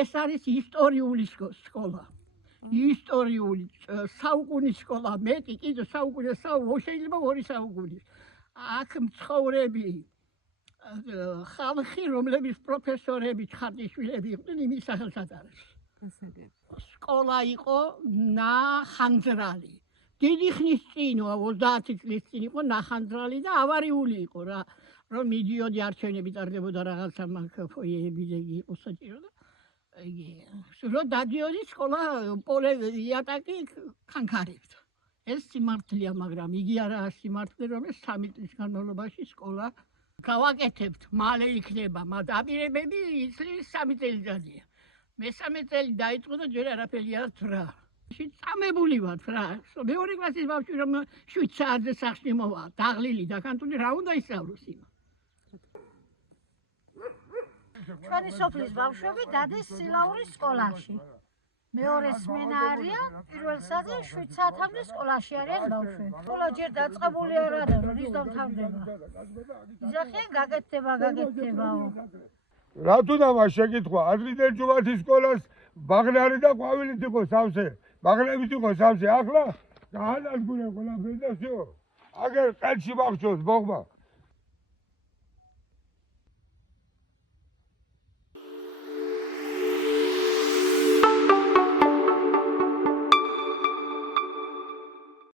ეს არის ისტორიული სკოლა. ისტორიული საუკუნის სკოლა, მეტი კიდე საუკუნის შეიძლება 2 საუკუნის. აქ მცხოვრები ხალხი, რომლებიც პროფესორები, ხარჯიშვილები იყვნენ, იმის სახელს ატარებს. სკოლა იყო ნახანძრალი. დიდი ხნის წინ, 30 წლის წინ იყო ნახანძრალი და ავარიული იყო რა, რომ მიდიოდი არჩევნები ტარდებოდა რაღაცა ფოიეები იყო საჭირო და რომ დადიოდი სკოლა იატაკი ქანქარებდა. ეს სიმართლეა, მაგრამ იგი არაა სიმართლე, რომ 3 წლის განმავლობაში სკოლა გავაკეთებთ, მალე იქნება, მაგრამ დაპირებები იცის 3 წელიწადია. მე-3 წელი დაიწყო და ჯერ არაფერი არ თვრა. წამებული ვარ რა. მეორე კლასის ბავშვი რომ 7 საათზე სახლში მოვა, დაღლილი და კანტონი რა უნდა ისწავლოს იმ. ჩვენი სოფლის ბავშვები დადეს სილაურის სკოლაში. მეორე სმენა არიან, პირველ საათზე 7 საათამდე სკოლაში არიან ბავშვები. სკოლა ჯერ დაწყებული არ არის, რომ ის დამთავრდება. იძახიან გაგეთდებაო. რატო დამა შეკითხვა, ადრინდელ ჯუმათის სკოლას ბაღნარი და ყვავილით იყო სავსე. ბაღნებით იყო სავსე, ახლა გაანადგურე ყველაფერი და всё. აგერ ყელში მახჩოს ბოღმა.